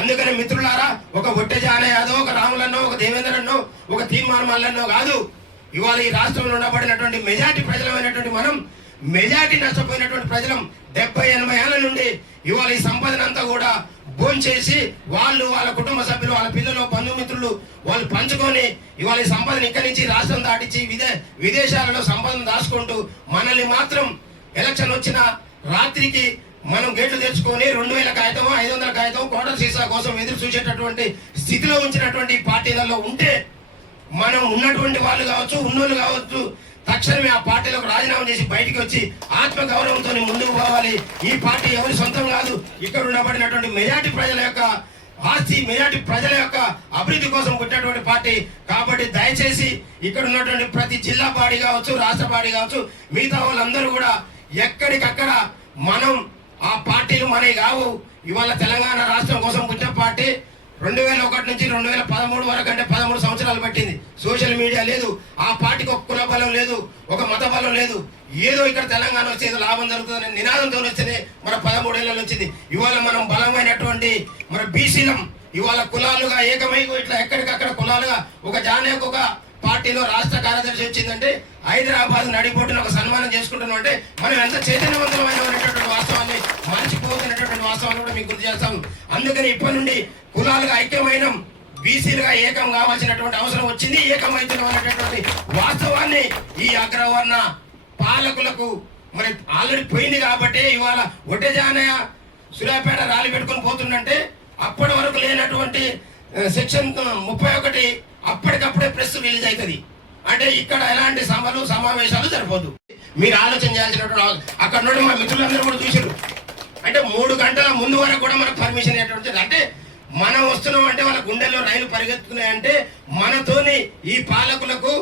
అందుకని మిత్రులారా, ఒక ఒట్టె జాన యాదవ్, ఒక రాములన్నో, ఒక దేవేంద్రన్నో, ఒక తీర్మానం మల్లన్నో కాదు, ఇవాళ ఈ రాష్ట్రంలో ఉండబడినటువంటి మెజార్టీ ప్రజలమైనటువంటి మనం, మెజార్టీ నష్టపోయినటువంటి ప్రజలం 70-80 ఏళ్ల నుండి ఇవాళ ఈ సంపదనంతా కూడా భోంచేసి వాళ్ళు, వాళ్ళ కుటుంబ సభ్యులు, వాళ్ళ పిల్లలు, బంధుమిత్రులు వాళ్ళు పంచుకొని ఇవాళ ఈ సంపదను ఇక్కడి నుంచి రాష్ట్రం దాటించి విదేశాలలో సంపదను దాచుకుంటూ మనల్ని మాత్రం ఎలక్షన్ వచ్చిన రాత్రికి మనం గేట్లు తెచ్చుకొని 2000 కాగితం, 500 కాగితం, కోటల సీసా కోసం ఎదురు చూసేటటువంటి స్థితిలో ఉంచినటువంటి పార్టీలలో ఉంటే మనం ఉన్నటువంటి వాళ్ళు కావచ్చు, ఉన్నోళ్ళు కావచ్చు, తక్షణమే ఆ పార్టీలకు రాజీనామా చేసి బయటికి వచ్చి ఆత్మగౌరవంతో ముందుకు పోవాలి. ఈ పార్టీ ఎవరి సొంతం కాదు, ఇక్కడ ఉండబడినటువంటి మెజార్టీ ప్రజల యొక్క ఆస్తి, మెజార్టీ ప్రజల యొక్క అభివృద్ధి కోసం పుట్టినటువంటి పార్టీ. కాబట్టి దయచేసి ఇక్కడ ఉన్నటువంటి ప్రతి జిల్లా బాడీ కావచ్చు, రాష్ట్ర బాడీ కావచ్చు, మిగతా వాళ్ళందరూ కూడా ఎక్కడికక్కడ మనం ఆ పార్టీలు మనవి కావు. ఇవాళ తెలంగాణ రాష్ట్రం కోసం పుట్టిన పార్టీ 2001 నుంచి 2013 వరకు, అంటే 13 సంవత్సరాలు పట్టింది. సోషల్ మీడియా లేదు, ఆ పార్టీకి ఒక కుల బలం లేదు, ఒక మత బలం లేదు. ఏదో ఇక్కడ తెలంగాణ వచ్చేది లాభం జరుగుతుందనే నినాదంతో వచ్చేది మన 13 ఏళ్ళ వచ్చింది. ఇవాళ మనం బలమైనటువంటి మన బీసీలం ఇవాళ కులాలుగా ఏకమై ఇట్లా ఎక్కడికక్కడ కులాలుగా ఒక జానేకు ఒక పార్టీలో రాష్ట్ర కార్యదర్శి వచ్చిందంటే హైదరాబాద్ నడిపోటును ఒక సన్మానం చేసుకుంటున్నాం. అంటే మనం ఎంత చైతన్యవంతమైనటువంటి వాస్తవాన్ని మర్చిపోతున్నటువంటి వాస్తవాన్ని కూడా మీకు గుర్తు చేస్తాం. అందుకని ఇప్పటి నుండి కులాలుగా ఐక్యమైన బీసీలుగా ఏకం కావాల్సినటువంటి అవసరం వచ్చింది. ఏకమైతున్నాం అనేటటువంటి వాస్తవాన్ని ఈ అగ్రవర్ణ పాలకులకు మరి ఆల్రెడీ పోయింది. కాబట్టి ఇవాళ ఒడ్డెజానయ్య సూర్యాపేట ర్యాలీ పెట్టుకొని పోతుందంటే అప్పటి వరకు లేనటువంటి సెక్షన్ 31 అప్పటికప్పుడే ప్రెస్ రిలీజ్ అవుతుంది. అంటే ఇక్కడ ఎలాంటి సభలు సమావేశాలు సరిపోదు. మీరు ఆలోచన చేయాల్సినటువంటి అక్కడ నుండి మా మిత్రులందరూ కూడా చూసారు. అంటే 3 గంటల ముందు వరకు కూడా మనకు పర్మిషన్ ఎటువంటిది. అంటే మనం వస్తున్నాం అంటే వాళ్ళ గుండెల్లో రైలు పరిగెత్తుకున్నాయంటే మనతోని ఈ పాలకులకు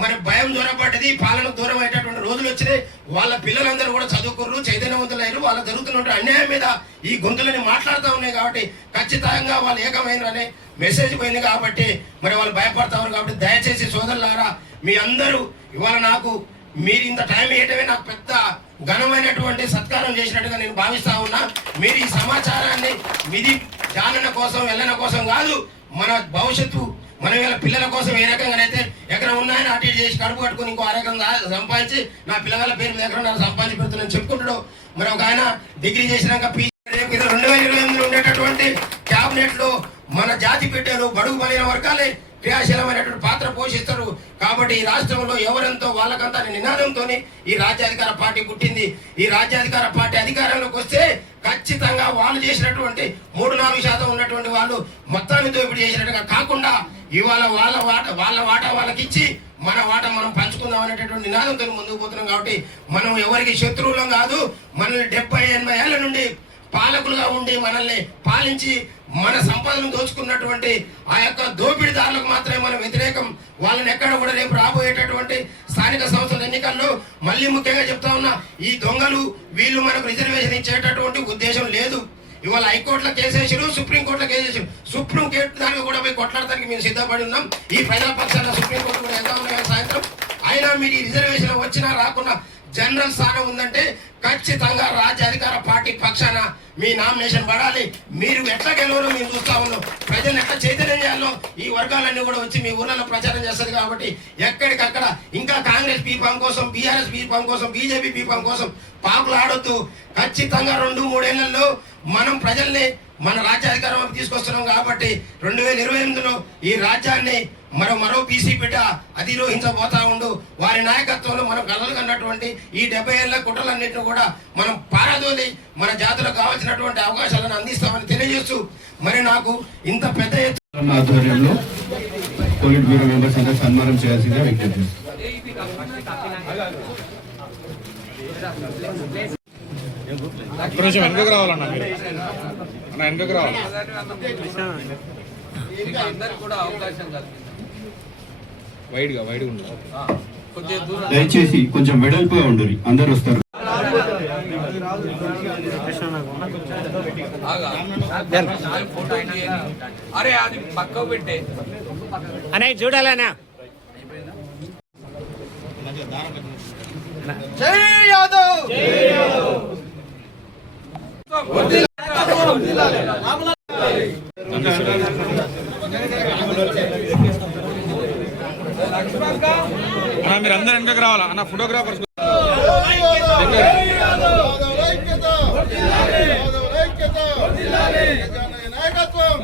మరి భయం దూరపడ్డది, పాలన దూరం అయ్యేటటువంటి రోజులు వచ్చినాయి. వాళ్ళ పిల్లలందరూ కూడా చదువుకుర్రు, చైతన్యవంతులయ్యారు. వాళ్ళ జరుగుతున్న అన్యాయం మీద ఈ గొంతులని మాట్లాడుతూ ఉన్నాయి. కాబట్టి ఖచ్చితంగా వాళ్ళు ఏకమైనరు అనే మెసేజ్ పోయింది. కాబట్టి మరి వాళ్ళు భయపడతా ఉన్నారు. కాబట్టి దయచేసి సోదరులారా, మీ అందరూ ఇవాళ నాకు మీరు ఇంత టైం ఇవ్వటమే నాకు పెద్ద ఘనమైనటువంటి సత్కారం చేసినట్టుగా నేను భావిస్తా ఉన్నా. మీరు ఈ సమాచారాన్ని మీది జానన కోసం వెళ్ళన కోసం కాదు, మన భవిష్యత్తు మనం వీళ్ళ పిల్లల కోసం ఏ రకంగానైతే ఎకరం ఉన్నాయని అటు ఇటు చేసి కడుపు కట్టుకుని ఇంకో రకం సంపాదించి నా పిల్లల పేరు మీద ఎకరం సంపాదించి పెడుతున్నాను చెప్పుకుంటాడు. మరి ఒక ఆయన డిగ్రీ చేసినాక పీజీ 2028లో ఉండేటటువంటి క్యాబినెట్ లో మన జాతి బిడ్డలు బడుగు బలైన వర్గాలే క్రియాశీలమైనటువంటి పాత్ర పోషిస్తారు. కాబట్టి ఈ రాష్ట్రంలో ఎవరెంతో వాళ్ళకంతా నినాదంతో ఈ రాజ్యాధికార పార్టీ పుట్టింది. ఈ రాజ్యాధికార పార్టీ అధికారంలోకి వస్తే ఖచ్చితంగా వాళ్ళు చేసినటువంటి 3-4% ఉన్నటువంటి వాళ్ళు మొత్తాన్ని దోపిడీ చేసినట్టుగా కాకుండా ఇవాళ వాళ్ళ వాటా వాళ్ళకి ఇచ్చి మన వాటా మనం పంచుకుందాం అనేటటువంటి నినాదంతో ముందుకు పోతున్నాం. కాబట్టి మనం ఎవరికి శత్రువులం కాదు. మనల్ని 70-80 ఏళ్ల నుండి పాలకులుగా ఉండి మనల్ని పాలించి మన సంపదను దోచుకున్నటువంటి ఆ యొక్క దోపిడీదారులకు మాత్రమే మనం వ్యతిరేకం. వాళ్ళని ఎక్కడ కూడా రేపు రాబోయేటటువంటి స్థానిక సంస్థల ఎన్నికల్లో మళ్ళీ ముఖ్యంగా చెప్తా ఉన్నా, ఈ దొంగలు వీళ్ళు మనకు రిజర్వేషన్ ఇచ్చేటటువంటి ఉద్దేశం లేదు. ఇవాళ హైకోర్టులో కేసేసారు, సుప్రీంకోర్టులో కేసేసారు. సుప్రీం కోర్టు దానికి కూడా పోయి కొట్లాడటానికి మేము సిద్ధపడి ఉన్నాం. ఈ ప్రజల పక్షాన సుప్రీంకోర్టు కూడా వెళ్తా ఉన్నాం సాయంత్రం. అయినా మీరు ఈ రిజర్వేషన్ వచ్చినా రాకున్నా జనరల్ స్థానం ఉందంటే ఖచ్చితంగా రాజ్యాధికార పార్టీ పక్షాన మీ నామినేషన్ పడాలి. మీరు ఎట్లా గెలవరో మేము చూస్తా ఉన్నాం. ప్రజలు ఎట్లా చైతన్యం చేయాలో ఈ వర్గాలన్నీ కూడా వచ్చి మీ ఊళ్ళలో ప్రచారం చేస్తుంది. కాబట్టి ఎక్కడికక్కడ ఇంకా కాంగ్రెస్ బీఫామ్ కోసం, బీఆర్ఎస్ బీఫామ్ కోసం, బీజేపీ బీఫామ్ కోసం పాకులు ఆడొద్దు. ఖచ్చితంగా 2-3 ఏళ్లలో మనం ప్రజల్ని మన రాజ్యాధికారం తీసుకొస్తున్నాం. కాబట్టి 2028లో ఈ రాజ్యాన్ని మరో బీసీ బిడ్డ అధిరోహించబోతా ఉండు. వారి నాయకత్వంలో మనం కలలు కన్నటువంటి ఈ 70 ఏళ్ల కుట్రలన్నింటినీ కూడా మనం పారదోలి మన జాతులకు కావాల్సినటువంటి అవకాశాలను అందిస్తామని తెలియజేస్తూ, మరి నాకు ఇంత పెద్ద ఎత్తున ఆధ్వర్యంలో పోలిట్ బ్యూరో మెంబర్స్ అందరూ సన్మానం చేయాల్సిందిగా విజ్ఞప్తి చేస్తున్నాను. వెనుకకు రావాలన్నా మీరు అన్న, వెనుకకు రావాలి. వైడ్గా ఉండాలి. దయచేసి కొంచెం వెడల్పుగా ఉండరు, అందరు వస్తారు. అరే అది పక్క పెట్టే అనే చూడాలన్నా. జై యాదవ్. అన్న మీరు అందరు వెనకకు రావాలా అన్న, ఫోటోగ్రాఫర్స్ నాయకత్వం